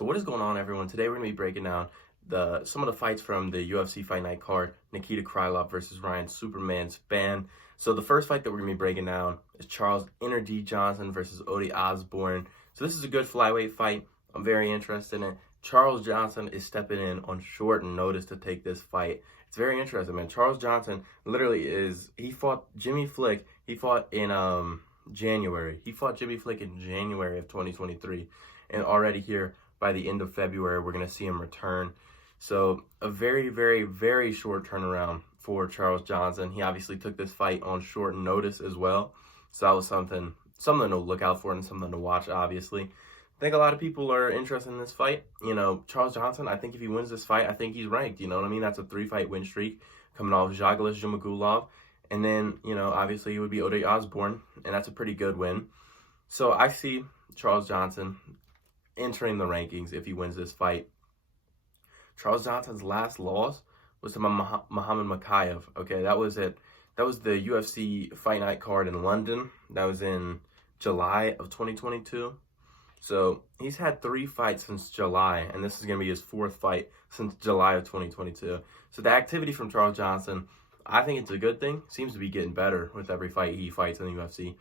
So what is going on, everyone? Today we're going to be breaking down some of the fights from the UFC Fight Night card. Nikita Krylov versus Ryan Superman Spann. So the first fight that we're going to be breaking down is Charles innerg Johnson versus Ode Osbourne. So this is a good flyweight fight. I'm very interested in it. Charles Johnson is stepping in on short notice to take this fight. It's very interesting, man. Charles Johnson literally he fought Jimmy Flick. He fought in January. He fought Jimmy Flick in January of 2023. And already here, by the end of February, we're going to see him return. So a very, very, very short turnaround for Charles Johnson. He obviously took this fight on short notice as well. So that was something to look out for and something to watch, obviously. I think a lot of people are interested in this fight. You know, Charles Johnson, I think if he wins this fight, I think he's ranked. You know what I mean? That's a 3-fight win streak coming off Zhagales. And then, you know, obviously it would be Ode Osbourne, and that's a pretty good win. So I see Charles Johnson entering the rankings if he wins this fight. Charles Johnson's last loss was to Muhammad Mokaev. Okay, that was the UFC Fight Night card in London. That was in July of 2022. So he's had 3 fights since July, and this is going to be his 4th fight since July of 2022. So the activity from Charles Johnson, I think it's a good thing. Seems to be getting better with every fight he fights in the UFC.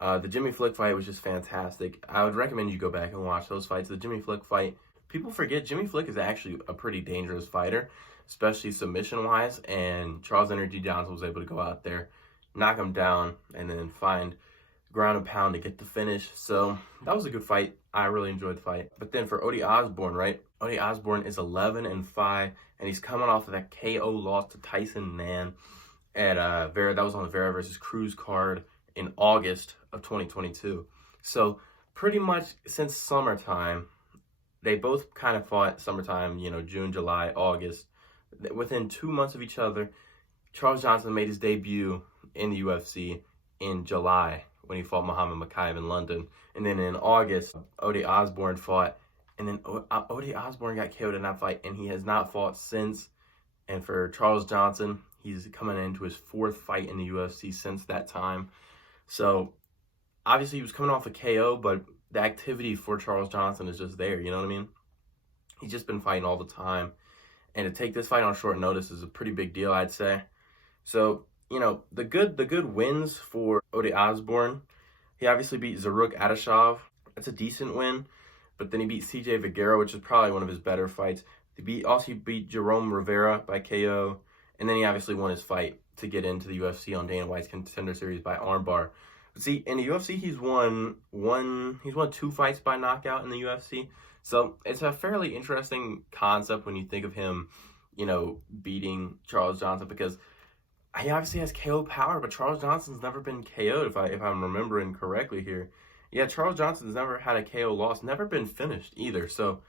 The Jimmy Flick fight was just fantastic. I would recommend you go back and watch those fights. The Jimmy Flick fight, people forget Jimmy Flick is actually a pretty dangerous fighter, especially submission-wise, and Charles innerg Johnson was able to go out there, knock him down, and then find ground and pound to get the finish. So that was a good fight. I really enjoyed the fight. But then for Ode Osbourne, right? Ode Osbourne is 11-5, and he's coming off of that KO loss to Tyson Nam at Vera. That was on the Vera versus Cruz card in August of 2022. So pretty much since summertime, they both kind of fought summertime, you know, June, July, August. Within 2 months of each other, Charles Johnson made his debut in the UFC in July when he fought Muhammad Mokaev in London. And then in August, Ode Osbourne fought. And then Ode Osbourne got KO'd in that fight, and he has not fought since. And for Charles Johnson, he's coming into his 4th fight in the UFC since that time. So obviously he was coming off a KO, but the activity for Charles Johnson is just there, you know what I mean? He's just been fighting all the time. And to take this fight on short notice is a pretty big deal, I'd say. So, you know, the good wins for Ode Osbourne. He obviously beat Zaruk Adashov. That's a decent win. But then he beat CJ Figueroa, which is probably one of his better fights. He also beat Jerome Rivera by KO. And then he obviously won his fight to get into the UFC on Dana White's Contender Series by armbar. But see, in the UFC, he's won 2 fights by knockout in the UFC. So it's a fairly interesting concept when you think of him, you know, beating Charles Johnson, because he obviously has KO power, but Charles Johnson's never been KO'd, if I'm remembering correctly here. Yeah, Charles Johnson's never had a KO loss, never been finished either. So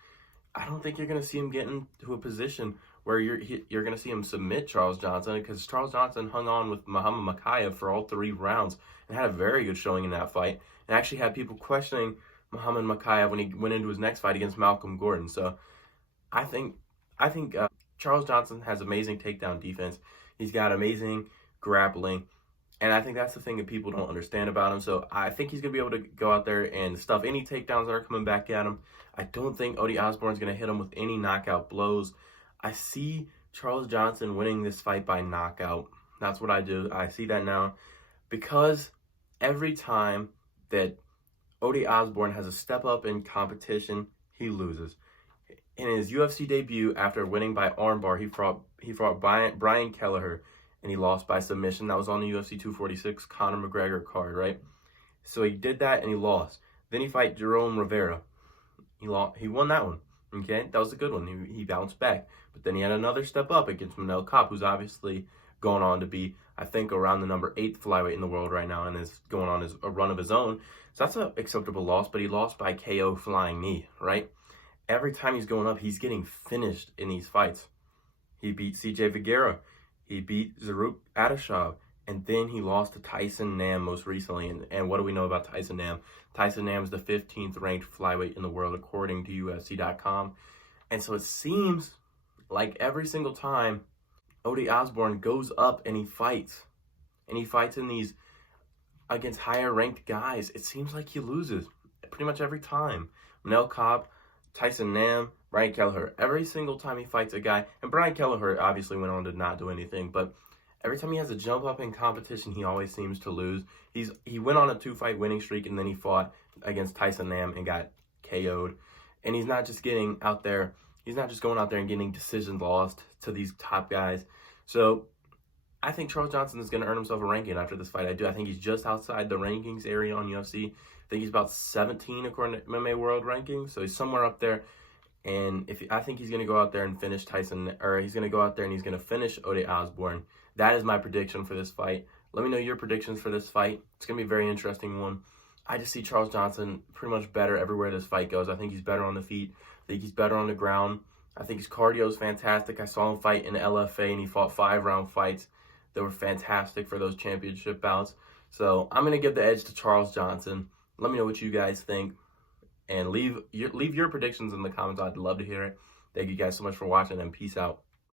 I don't think you're going to see him get into a position where you're going to see him submit Charles Johnson, because Charles Johnson hung on with Muhammad Mokaev for all 3 rounds and had a very good showing in that fight, and actually had people questioning Muhammad Mokaev when he went into his next fight against Malcolm Gordon. So I think Charles Johnson has amazing takedown defense. He's got amazing grappling, and I think that's the thing that people don't understand about him. So I think he's going to be able to go out there and stuff any takedowns that are coming back at him. I don't think Ode Osbourne's going to hit him with any knockout blows. I see Charles Johnson winning this fight by knockout. That's what I do. I see that now, because every time that Ode Osbourne has a step up in competition, he loses. In his UFC debut, after winning by armbar, he fought Brian Kelleher, and he lost by submission. That was on the UFC 246 Conor McGregor card, right? So he did that and he lost. Then he fought Jerome Rivera. He won that one. Okay, that was a good one. He bounced back. But then he had another step up against Manel Kape, who's obviously going on to be, I think, around the number 8 flyweight in the world right now, and is going on a run of his own. So that's an acceptable loss, but he lost by KO flying knee, right? Every time he's going up, he's getting finished in these fights. He beat CJ Figueroa. He beat Zaruk Adashov. And then he lost to Tyson Nam most recently. And what do we know about Tyson Nam? Tyson Nam is the 15th ranked flyweight in the world, according to UFC.com. And so it seems like every single time Ode Osbourne goes up and he fights in these against higher ranked guys, it seems like he loses pretty much every time. Manel Kape, Tyson Nam, Brian Kelleher. Every single time he fights a guy, and Brian Kelleher obviously went on to not do anything, but every time he has a jump up in competition, he always seems to lose. He went on a 2-fight winning streak, and then he fought against Tyson Nam and got KO'd. And he's not just getting out there, he's not just going out there and getting decisions lost to these top guys. So I think Charles Johnson is going to earn himself a ranking after this fight. I think he's just outside the rankings area on UFC. I think he's about 17 according to MMA World Rankings, so he's somewhere up there. And I think he's going to go out there and finish Tyson, or he's going to go out there and he's going to finish Ode Osbourne. That is my prediction for this fight. Let me know your predictions for this fight. It's going to be a very interesting one. I just see Charles Johnson pretty much better everywhere this fight goes. I think he's better on the feet. I think he's better on the ground. I think his cardio is fantastic. I saw him fight in LFA, and he fought 5-round fights that were fantastic for those championship bouts. So I'm going to give the edge to Charles Johnson. Let me know what you guys think, and leave your predictions in the comments. I'd love to hear it. Thank you guys so much for watching, and peace out.